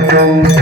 Thank you.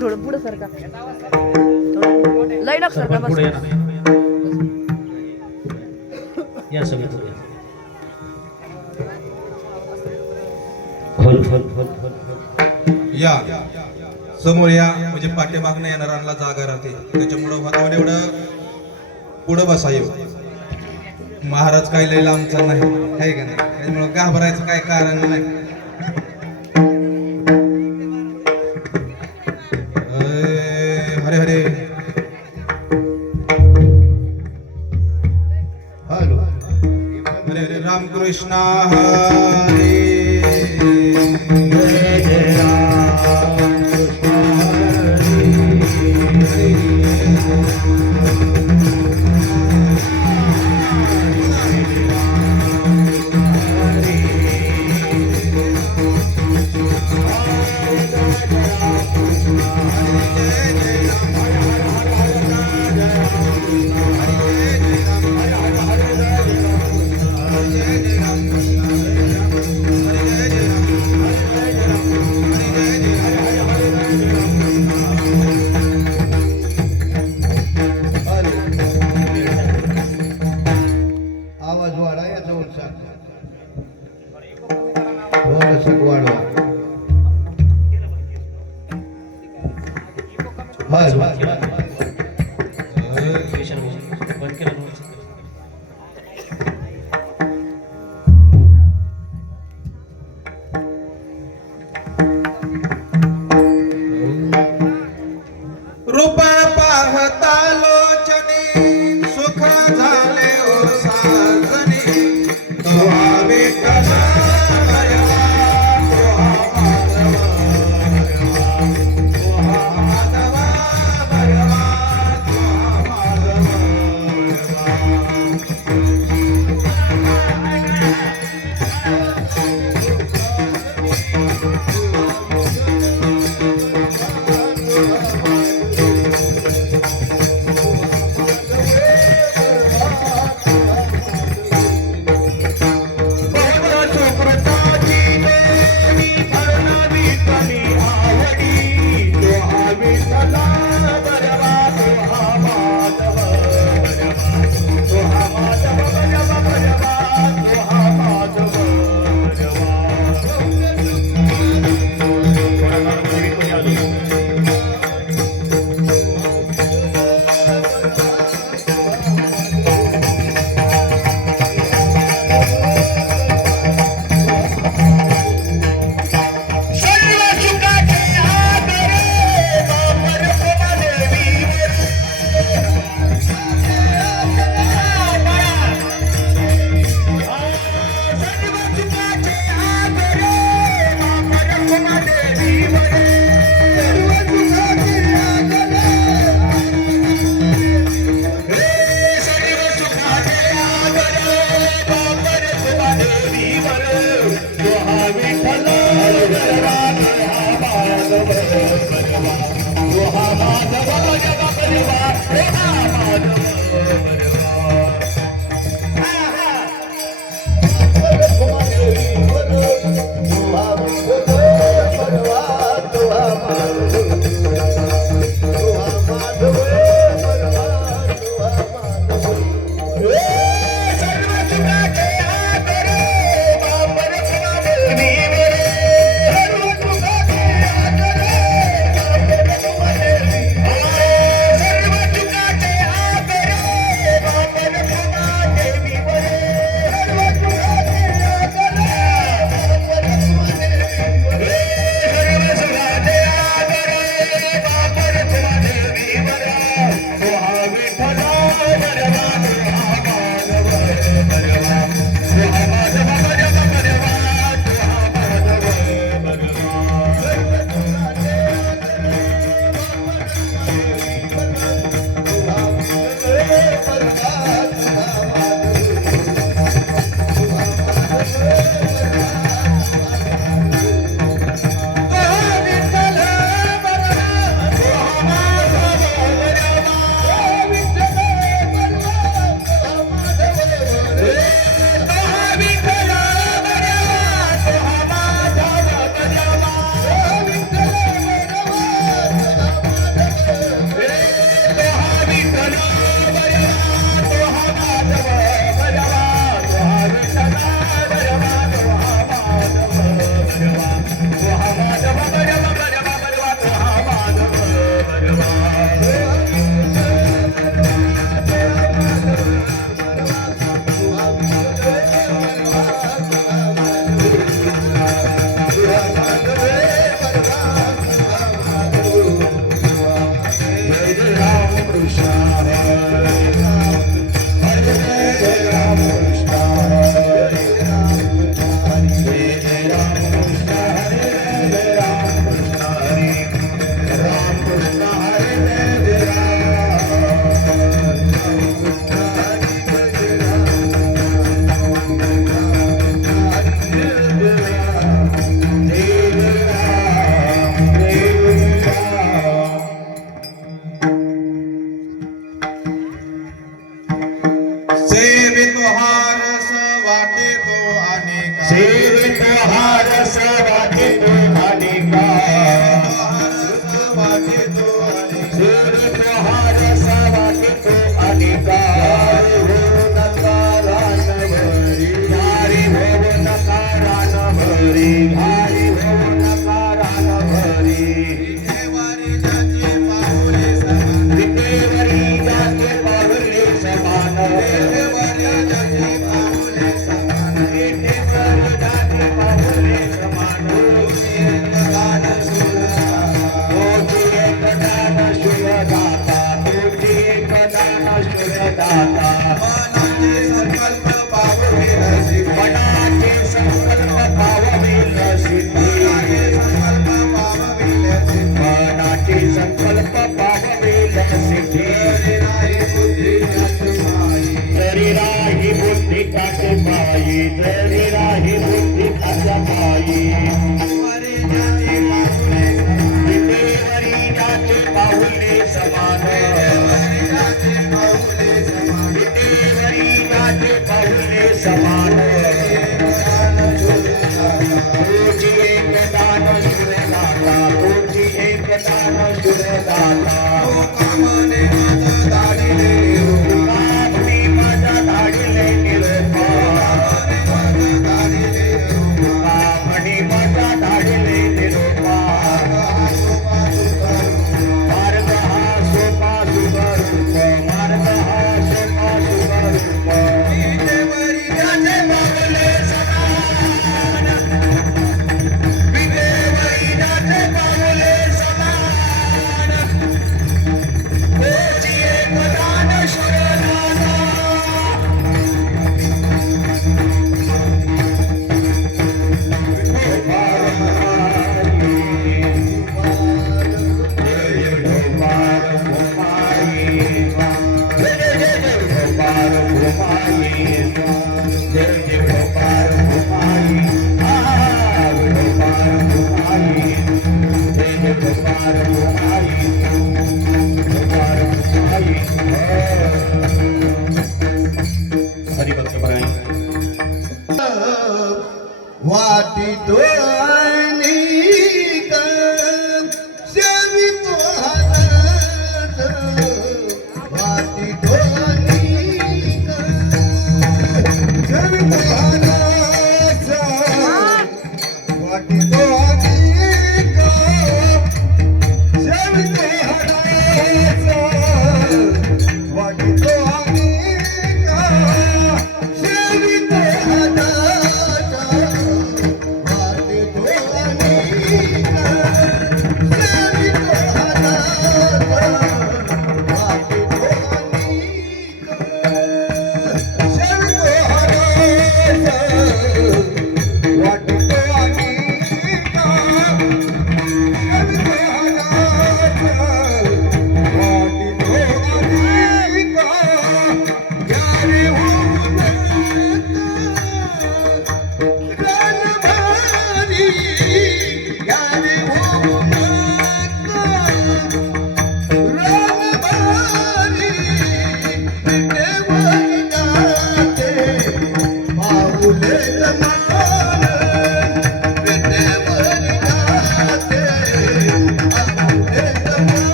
थोडं पुढे सरका लाईन सरका बस या सगळे या समोर या म्हणजे पाठीमागनं येणाऱ्यांना जागा राहते त्याच्यामुळं वातावरण एवढं पुढं बसायचं महाराज काही लय लांबचा नाही आहे का नाही त्याच्यामुळं घाबरायचं काय कारण नाही हरे हरे हॅलो हरे हरे रामकृष्ण हरे आवाज वाढा याचा उत्साह थोडंसं वाढवा बंद केलं रूप पाहता लोचनी सुख झाले ओ साजनी तोहा विठ्ठल भरवा, तोहा माधवा भरवा, तोहा माधवा भरवा. दाता कामाने माझं धाडिले निरोप कामणी माझ्या धाडिले निरोप कामाने माझं धाडिले निरोप कामणी माझ्या धाडिले निरोप मार्ग हा सोपा सुखरूप मार्ग हा सोपा सुखरूप विटेवरी त्याचे पावले समान विटेवरी त्याचे पाऊले समान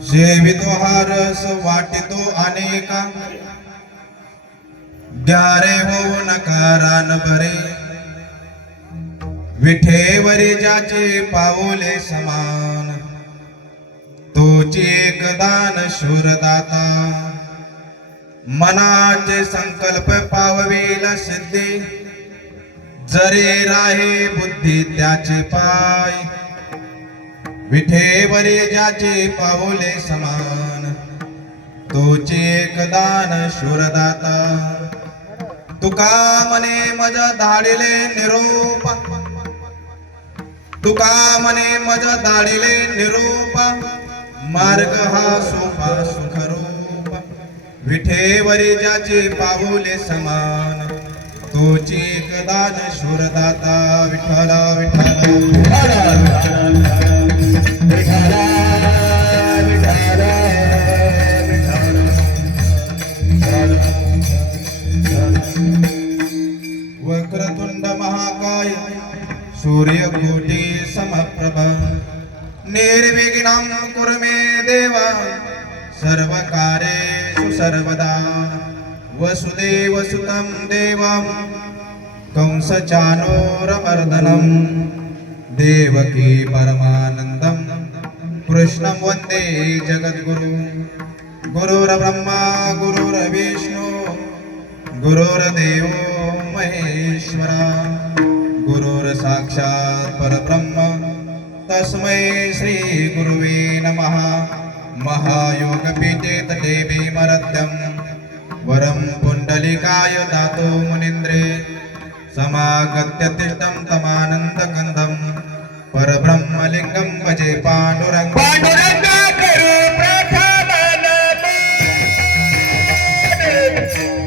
सेवितो हा रस वाटितो अनेका द्यारे होऊ नका रान भरे विठेवरी ज्याचे पाऊले समान तोची एक दान शूरदाता मनाचे संकल्प पाववेल सिद्धी जरे राहे बुद्धी त्याचे पाय विठेवरी ज्याचे पाऊले समान तोचे एक दान शूरदाता तुका मने मज धाडिले निरूप तुका मने मज धाडिले निरूप मार्ग हा सोपा सुखरूप विठेवरी ज्याचे पाऊले समान तोचे एक दान शूरदाता विठ्ठला वक्रतुंड महाकाय सूर्यकोटि समप्रभ निर्विघ्नं कुरु मे देव सर्वकार्येषु सर्वदा वसुदेवसुतं देवं कंसचाणूरमर्दनं देवकी परमानन्दं कृष्णं वन्दे जगद्गुरु गुरुर्ब्रह्मा गुरुर्विष्णु गुरुर्देवो महेश्वरा गुरुर्साक्षात् परब्रह्म तस्मै श्री गुरुवे नमः महायोगपीठे तटे भीमरत्यं वरं पुण्डलिकाय दातो मुनीन्द्रे समागत्य तिष्ठं तमानन्दकन्दं परब्रह्मलिङ्गं भजे पाण्डुरङ्गं पांडुरंग करू प्रथम नमन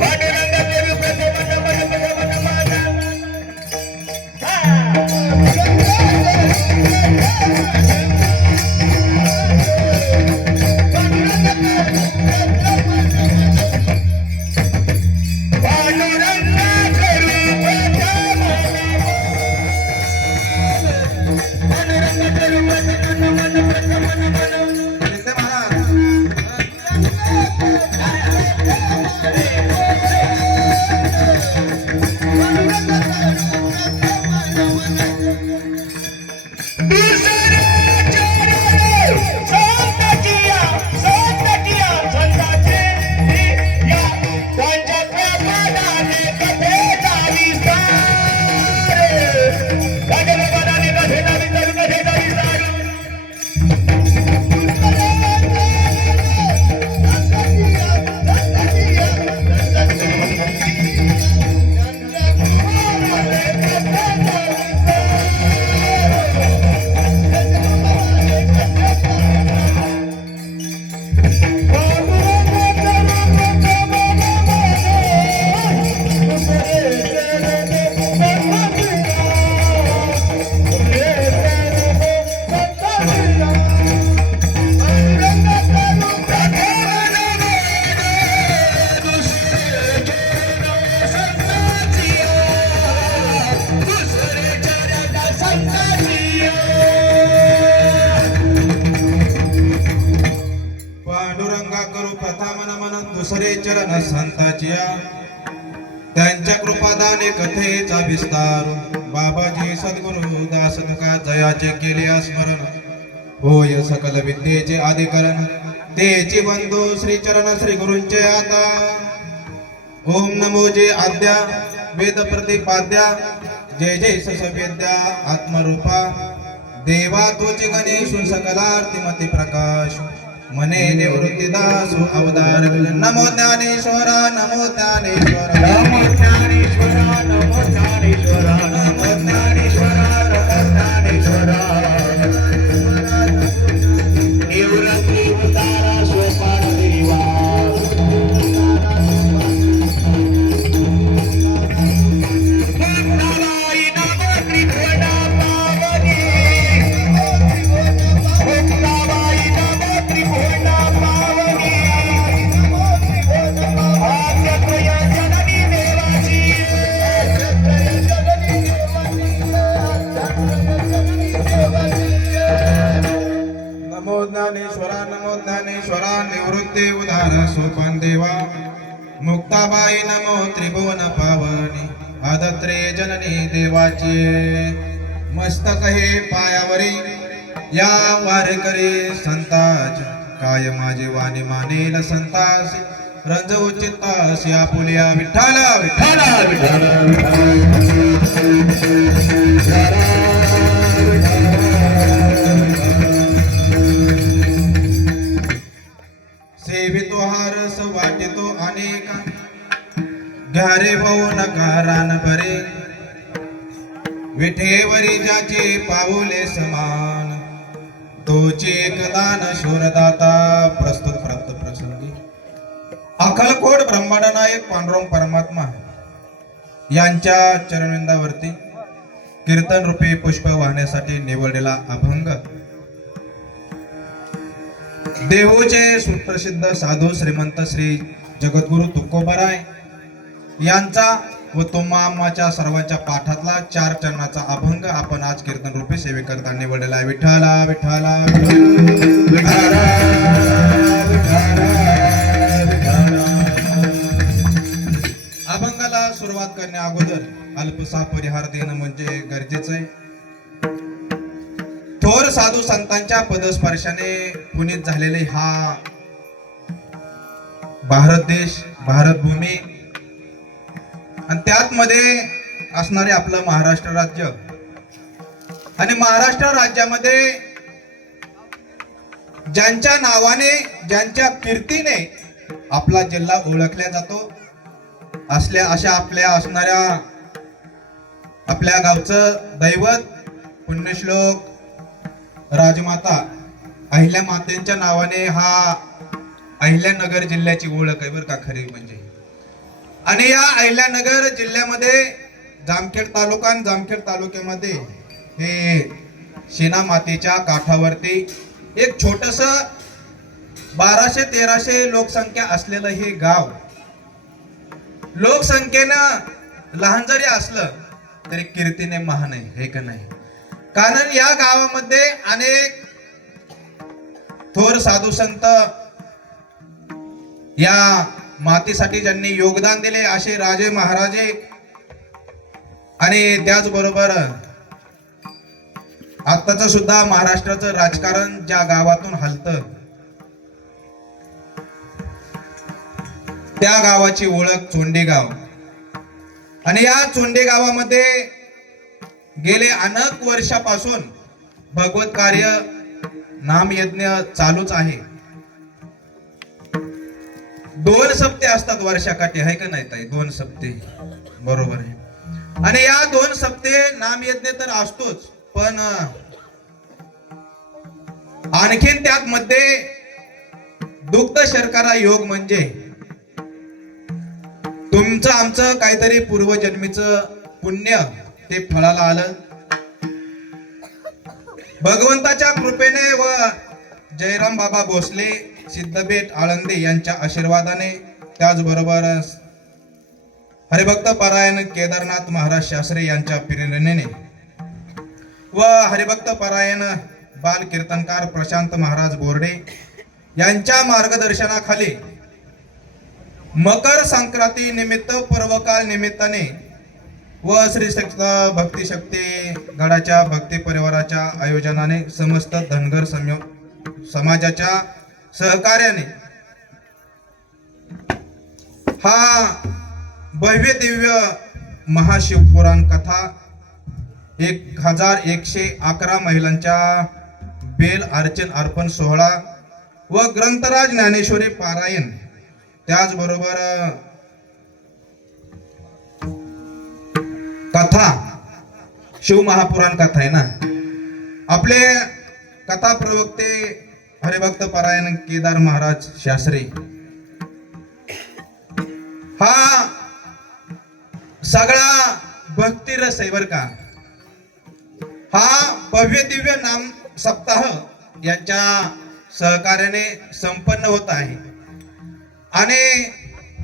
पांडुरंग करू प्रथम नमन पांडुरंग करू प्रथम पांडुरंग करू प्रथम नमन जिथे महाराज पांडुरंगा करू प्रथम नमन दुसरे चरण संताचिया त्यांच्या कृपादाने कथेचा विस्तार बाबाजी सद्गुरु दास तुका जयाचे केले स्मरण होय सकल विद्येचे अधिकरण तेची बंधू श्री चरण श्री गुरूंचे आता ओम नमो जे आद्या वेद प्रतिपाद्या जय जय ससवेद्या आत्मरूपा देवा तोची गणेश सकलार्तिमती प्रकाश मने निवृत्तीदासु अवतार नमो ज्ञानेश्वरा नमो ज्ञानेश्वरा नमो ज्ञानेश्वरा नमो ज्ञानेश्वरा नमो ज्ञानेश्वरा नमो ज्ञानेश्वरा निवृत्ती उतारा सोपान देवा मुक्ताबाई नमो त्रिभुवना पावनी मुक्ताबाई नमो त्रिभुवना पावनी आद्यत्रय जननी देवाची नमो ज्ञानेश्वरा निवृत्ती उदार सोपान देवा मुक्ताबाई नमो त्रिभुवन पावनी आदत्रे जननी देवाची मस्तक हे पायावरी या वारकरी संताच काय माझी वाणी मानेल संतास रंजवू चित्तास या पुलिया विठ्ठला विठ्ठला सेवितो हारस वाटितो अनेका घ्यारे भाऊ नका रान बरे विठेवरी ज्याचे पाऊले समान तोचे एकदान शूरदाता प्रस्तुत प्राप्त प्रसंगी अक्कलकोट ब्रह्मांड नायक पांडुरंग परमात्मा यांच्या चरणविंदावरती कीर्तन रूपी पुष्प वाहण्यासाठी निवडलेला अभंग देहूचे सुप्रसिद्ध साधू श्रीमंत श्री जगद्गुरु तुकोबाराय यांचा व तुम्हाच्या सर्वांच्या पाठातला 4 चरणाचा अभंग आपण आज कीर्तन रूपी सेवेकरता निवडलेला आहे. विठ्ठला विठ्ठला अभंगाला सुरुवात करण्या अगोदर अल्पसा परिहार देणं म्हणजे गरजेचं आहे. थोर साधू संतांच्या पदस्पर्शाने पुनीत झालेले हा भारत देश, भारत भूमी आणि त्यात मध्ये असणारे आपलं महाराष्ट्र राज्य आणि महाराष्ट्र राज्यामध्ये ज्यांच्या नावाने ज्यांच्या कीर्तीने आपला जिल्हा ओळखला जातो अशा आपल्या असणाऱ्या आपल्या गावचं दैवत पुण्यश्लोक राजमाता अहिल्या मातेच्या नावाने हा अहिल्यानगर जिल्ह्याची ओळख आहे बरं का खरी म्हणजे. आणि या अहिल्यानगर जिल्ह्यामध्ये जामखेड तालुका आणि जामखेड तालुक्यामध्ये हे शेना मातेच्या काठावरती एक छोटस 1200-1300 लोकसंख्या असलेलं हे गाव लोकसंख्येनं लहान जरी असलं तरी कीर्तीने महान आहे हे का नाही. कारण या गावामध्ये अनेक थोर साधू संत या मातीसाठी ज्यांनी योगदान दिले असे राजे महाराजे आणि त्याचबरोबर आत्ताच सुद्धा महाराष्ट्राचं राजकारण ज्या गावातून हलतं त्या गावाची ओळख चोंडे गाव. आणि या चोंडे गावामध्ये गेले अनेक वर्षापासून भगवत कार्य नामयज्ञ चालूच आहे. 2 सप्ते असतात वर्षाकाठी आहे का नाही ताई 2 सप्ते बरोबर आहे. आणि या 2 सप्ते नामयज्ञ तर असतोच पण आणखीन त्यात मध्ये दुग्ध शर्करा योग म्हणजे तुमचं आमचं काहीतरी पूर्वजन्मीचं पुण्य ते फळाला आलं. भगवंताच्या कृपेने व जयराम बाबा भोसले सिद्धबेट आळंदे यांच्या आशीर्वादाने त्याचबरोबर हरिभक्त परायण केदारनाथ महाराज शास्त्री यांच्या प्रेरणेने व हरिभक्त परायण बाल कीर्तनकार प्रशांत महाराज बोर्डे यांच्या मार्गदर्शनाखाली मकर संक्रांती निमित्त पर्वकाल निमित्ताने व श्री भक्ती शक्ती गडाच्या भक्ती परिवाराच्या आयोजनाने समस्त धनगर समाजाच्या सहकार्याने हा भव्य दिव्य महाशिवपुराण कथा 1111 महिलांच्या बेल अर्चन अर्पण सोहळा व ग्रंथराज ज्ञानेश्वरी पारायण त्याचबरोबर कथा शिव महापुराण कथा आहे ना. आपले कथा प्रवक्ते हरिभक्त परायण केदार महाराज शास्त्री हा सगळा भक्तिरस आहे बर का. हा भव्य दिव्य नाम सप्ताह यांच्या सहकार्याने संपन्न होत आहे. आणि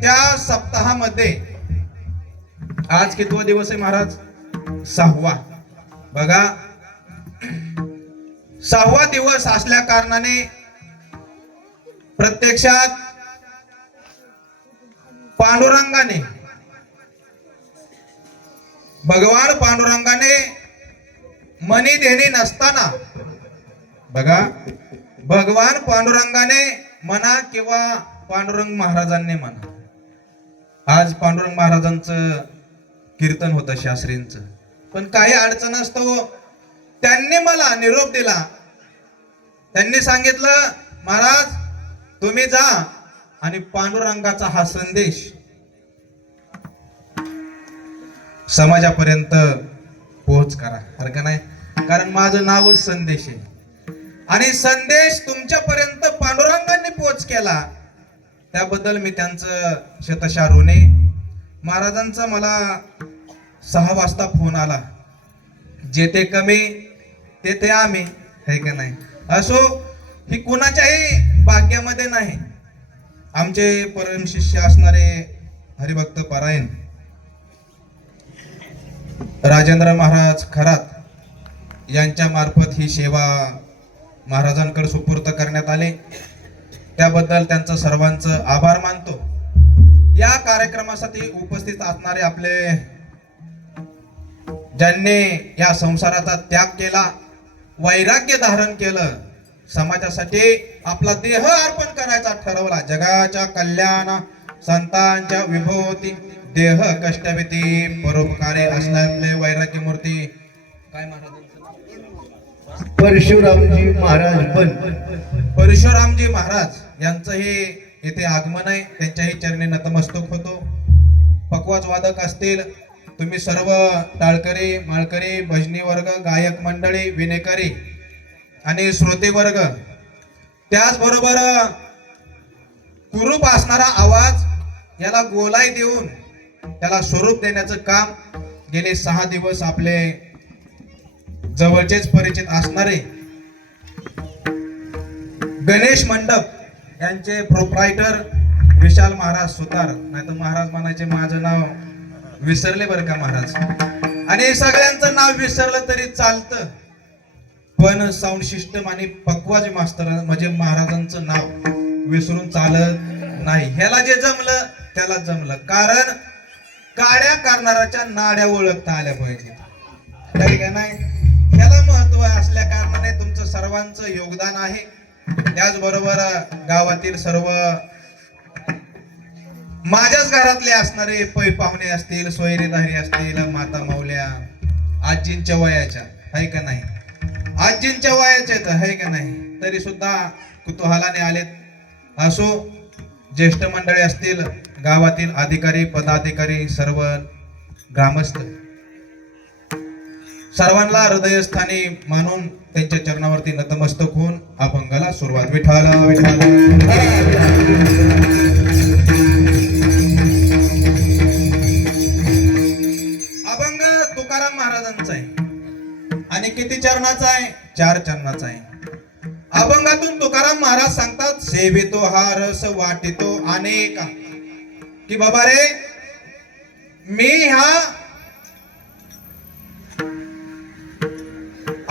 त्या सप्ताहामध्ये आज कितवा दिवस आहे महाराज 6वा बघा 6वा दिवस असल्या कारणाने प्रत्यक्षात पांडुरंगाने भगवान पांडुरंगाने मनी देणे नसताना बघा भगवान पांडुरंगाने म्हणा किंवा पांडुरंग महाराजांनी म्हणा आज पांडुरंग महाराजांचं कीर्तन होतं शास्त्रींचं पण काही अडचण असतो. त्यांनी मला निरोप दिला. त्यांनी सांगितलं महाराज तुम्ही जा आणि पांडुरंगाचा हा संदेश समाजापर्यंत पोहोच करा हरकत नाही. कारण माझं नावच संदेश आहे आणि संदेश तुमच्यापर्यंत पांडुरंगांनी पोहोच केला त्याबद्दल मी त्यांचं शतशः ऋणी. महाराजांचा मला 6 वाजता फोन आला. जेथे कमी तेथे आम्ही है का नाही. असो ही कुणाच्याही भाग्यामध्ये नाही. आमचे परम शिष्य असणारे हरिभक्त परायण राजेंद्र महाराज खरात यांच्या मार्फत ही सेवा महाराजांकडे सुपूर्त करण्यात आली. त्याबद्दल त्यांचं सर्वांचं आभार मानतो. या कार्यक्रमासाठी उपस्थित असणारे आपले ज्यांनी या संसाराचा त्याग केला वैराग्य धारण केलं समाजासाठी आपला देह अर्पण करायचा ठरवला. जगाच्या कल्याण संतांच्या विभूती देह कष्टभीती परोपकारी असणारे वैराग्य मूर्ती काय महाराज परशुरामजी महाराज पण परशुरामजी महाराज यांचं हे येथे आगमन आहे. त्यांच्याही चरणी नतमस्तक होतो. पकवाज वादक असतील, तुम्ही सर्व टाळकरी माळकरी भजनी वर्ग, गायक मंडळी, विनेकरी आणि श्रोते वर्ग, त्याचबरोबर कुरूप असणारा आवाज याला गोलाई देऊन त्याला स्वरूप देण्याचं काम गेले 6 दिवस आपले जवळचेच परिचित असणारे गणेश मंडप यांचे प्रोप्रायटर विशाल महाराज सुतार, नाही तर महाराज म्हणायचे माझं नाव विसरले बरं का महाराज, आणि सगळ्यांचं नाव विसरलं तरी चालतं, पण साऊंड सिस्टम आणि पकवाज मास्तर म्हणजे महाराजांचं नाव विसरून चालत नाही. ह्याला जे जमलं त्याला जमलं, कारण काड्या करणाऱ्याच्या नाड्या ओळखता आल्या पाहिजे, तरी का नाही. ह्याला महत्व असल्या कारणाने तुमचं सर्वांचं योगदान आहे. त्याचबरोबर गावातील सर्व माझ्याच घरातले असणारे पै पाहुणे असतील, सोयरेदारी असतील, माता माऊल्या, आजींच्या वयाच्या आहे का नाही, आजींच्या वयाच्या आहे का नाही, तरी सुद्धा कुतूहलाने आलेत. असो, ज्येष्ठ मंडळी असतील, गावातील अधिकारी पदाधिकारी, सर्व ग्रामस्थ, सर्वांना हृदयस्थानी मानून त्यांच्या चरणावरती नतमस्तक होऊन अभंगाला सुरुवात. विठाला विठाला. अभंग तुकाराम महाराजांचा आहे आणि किती चरणाचा आहे? 4 चरणाचा आहे. अभंगातून तुकाराम महाराज सांगतात, सेवितो हा रस वाटितो अनेक, की बाबा रे, मी ह्या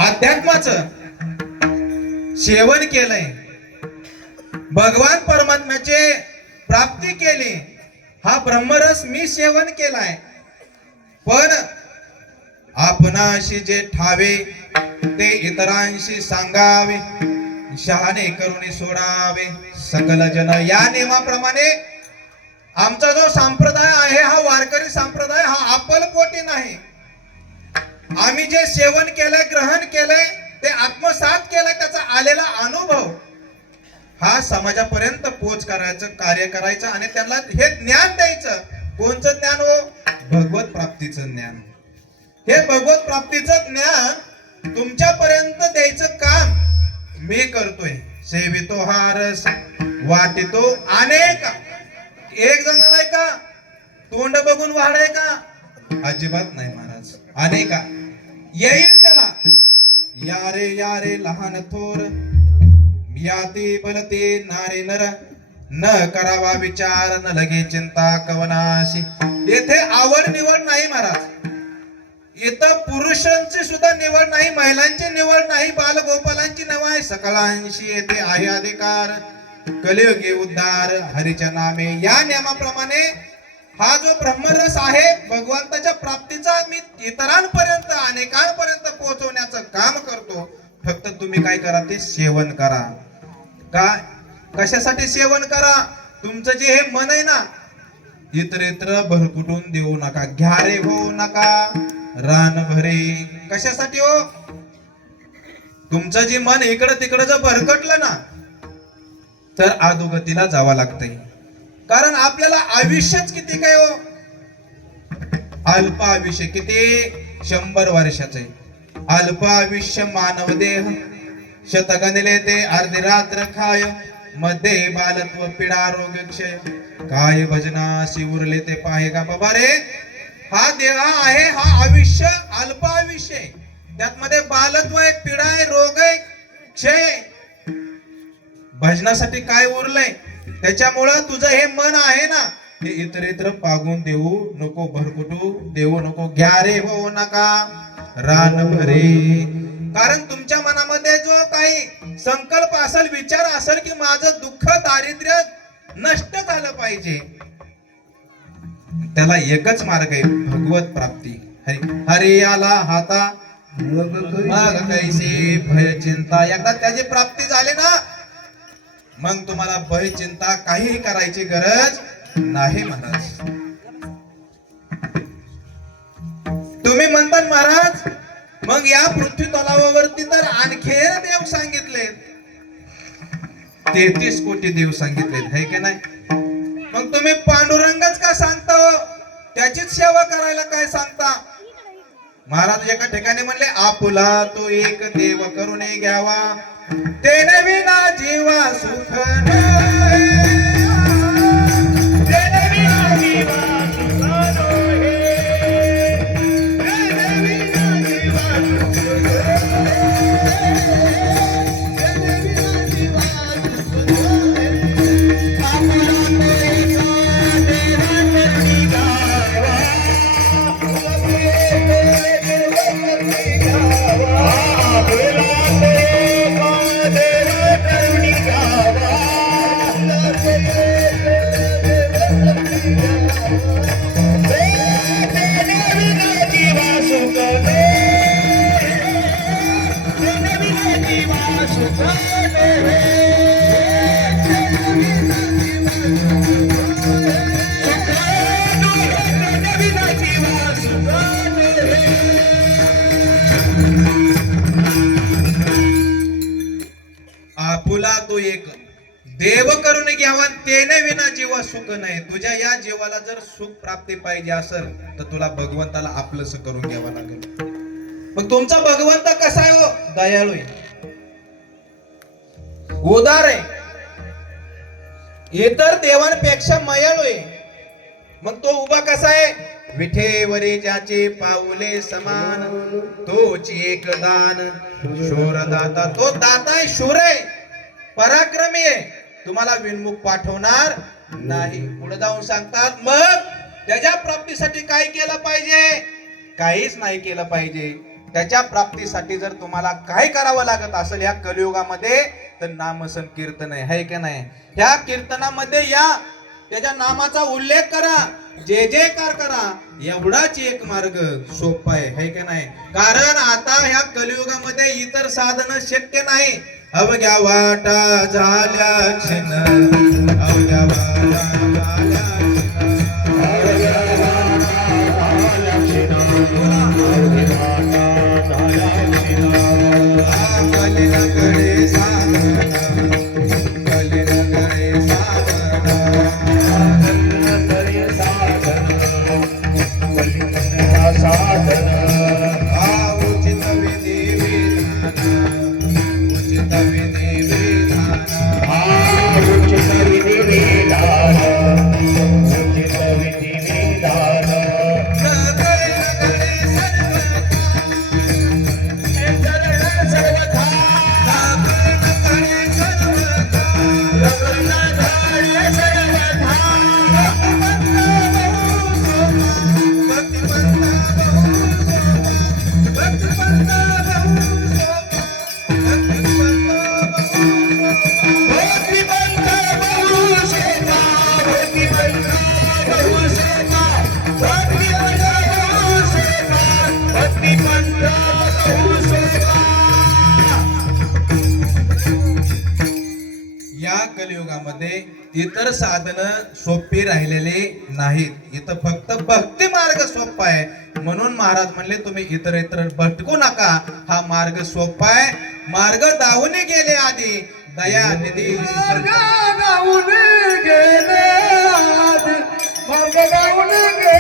अध्यात्माचं सेवन केलंय, भगवान परमात्म्याचे प्राप्ती केली, हा ब्रह्मरस मी सेवन केलाय, पण आपणाशी जे ठावे ते इतरांशी सांगावे, शहाणे करून सोडावे सकल जन. या नियमाप्रमाणे आमचा जो संप्रदाय आहे हा वारकरी संप्रदाय, हा अप्पलपोटी नाही. आम्ही जे सेवन केलंय, ग्रहण केलंय, ते आत्मसात केलंय, त्याचा आलेला अनुभव हा समाजापर्यंत पोच करायचं, कार्य करायचं आणि त्यांना हे ज्ञान द्यायचं. कोणचं ज्ञान हो? भगवत प्राप्तीचं ज्ञान. हे भगवत प्राप्तीचं ज्ञान तुमच्यापर्यंत द्यायचं काम मी करतोय. सेवितो हा रस वाटितो अनेक. एक जणाला का तोंड बघून वाढाय का? अजिबात नाही महाराज. अनेका येईल त्याला. या रे लहान थोर, याती बनते नारे नर, न करावा विचार न लगे चिंता कवनाशी. येथे आवड निवड नाही महाराज. इथं पुरुषांची सुद्धा निवड नाही, महिलांची निवड नाही, बालगोपालांची निवड आहे. सकळांशी येथे आहे अधिकार, कलियुगी उद्धार हरीच्या नामे. या नियमाप्रमाणे हा जो ब्रह्मरस आहे भगवंताच्या प्राप्तीचा मी इतरांपर्यंत अनेकांपर्यंत पोहोचवण्याचं काम करतो. फक्त तुम्ही काय करा, ते सेवन करा. काय कशासाठी सेवन करा? तुमचं जे हे मन आहे ना, इतर भरकुटून देऊ नका, घ्यारे होऊ नका, रान भरे. कशासाठी हो? तुमचं जे मन इकडं तिकडं जर भरकटलं ना, तर अधोगतीला जावं लागतंय. कारण आपल्याला आयुष्यच किती काय हो? अल्प आयुष्य. किती? 100 वर्षाचं आहे. अल्प आयुष्य मानव देह, शतगणले ते अर्धी रात्र खाय, मध्ये बालत्व पीडा रोग क्षय, काय भजनाशी उरले ते पाहे का. बाबा रे, हा देह आहे, हा आयुष्य अल्प आयुष्य आहे. त्यात मध्ये बालत्व आहे, पीडा आहे, रोग आहे, क्षय. भजनासाठी काय उरलंय? त्याच्यामुळं तुझं हे मन आहे ना, हे इतर पागून देऊ नको, भरकुटू देऊ नको, घ्यारे होऊ नका, रान भरे. कारण तुमच्या मनामध्ये जो काही संकल्प असेल, विचार असेल की माझं दुःख दारिद्र्य नष्ट झालं पाहिजे, त्याला एकच मार्ग आहे, भगवत प्राप्ती. हरी आला हाता मग कैसे भय चिंता. एकदा त्याची प्राप्ती झाली ना, मग तुम्हाला भय चिंता काहीही करायची गरज नाही महाराज. तुम्ही म्हणता महाराज मग या पृथ्वी तलावावरती तर आणखी देव सांगितले, 33 कोटी देव सांगितलेत, है की नाही? मग तुम्ही पांडुरंगच का सांगता हो? त्याचीच सेवा करायला काय सांगता? महाराज एका ठिकाणी म्हणले, आपुला तो एक देव करून घ्यावा, तेने विना जीवा सुख नाही. तेने विना जीवा सुख नाही. तेने विना जीवा सुख नाही. तेने विना जीवा सुख नाही. आपुला तो एक देव करून घ्यावा, आपुला तो एक देव करून घ्यावा, तेने विना जीवा सुख नाही. तुझ्या या जीवाला जर सुख प्राप्ती पाहिजे असेल तर तुला भगवंताला आपलंस करून घ्यावं लागेल. मग तुमचा भगवंत कसा आहे हो? दयाळू आहे, उदार आहे, इतर देवांपेक्षा मयाळू आहे. मग तो उभा कसा आहे? विठेवरी ज्याचे पाऊले समान, तोच एक दान शूर दाता. तो दाता आहे, शूर आहे, पराक्रमी आहे, तुम्हाला विनमुख पाठवणार नाही. पुढे जाऊन सांगतात, मग त्याच्या प्राप्तीसाठी काय केलं पाहिजे? काहीच नाही केलं पाहिजे. त्याच्या प्राप्तीसाठी जर तुम्हाला काय करावं लागत असेल या कलियुगामध्ये तर नाम संकीर्तन आहे की नाही? ह्या कीर्तनामध्ये या त्याच्या नामाचा उल्लेख करा, जे जयकार करा, एवढाच एक मार्ग सोपा आहे की नाही? कारण आता ह्या कलियुगामध्ये इतर साधन शक्य नाही. अवघ्या वाटा झाल्या क्षण, अवघ्या वाटा झाल्या क्षण, अवघ्या वाटा झाल्या क्षण, कलिनकडे साधन, कलिनकडे साधन, कलिनकडे साधन, कलिनकडे साधन. उचित विधी विधान, उचित विधी विधान, उचित विधी विधान, उचित विधी विधान. या कलियुगामध्ये इतर साधन सोपी राहिलेले नाहीत. इथं फक्त भक्ती मार्ग सोपा आहे. म्हणून महाराज म्हणले, तुम्ही इतर भटकू नका, हा मार्ग सोपा आहे. मार्ग दावून गेले आधी दया निधी, मार्ग दावून गेले आधी, मार्ग दावून गेले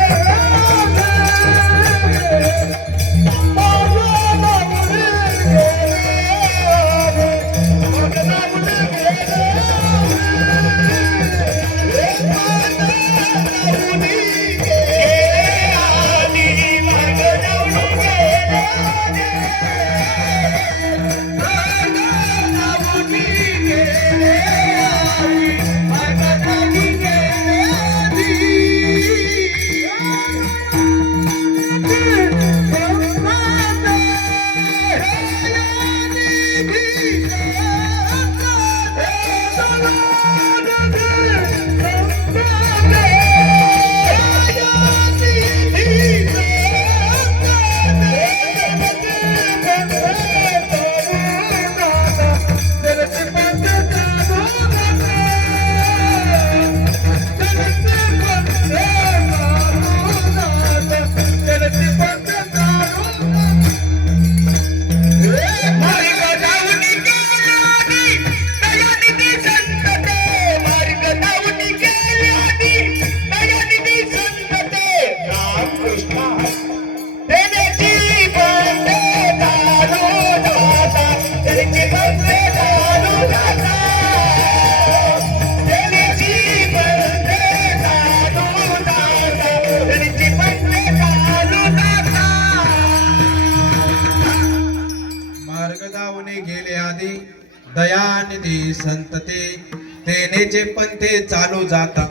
दयानिधी संतते तेनेचे पंथे चालू जाता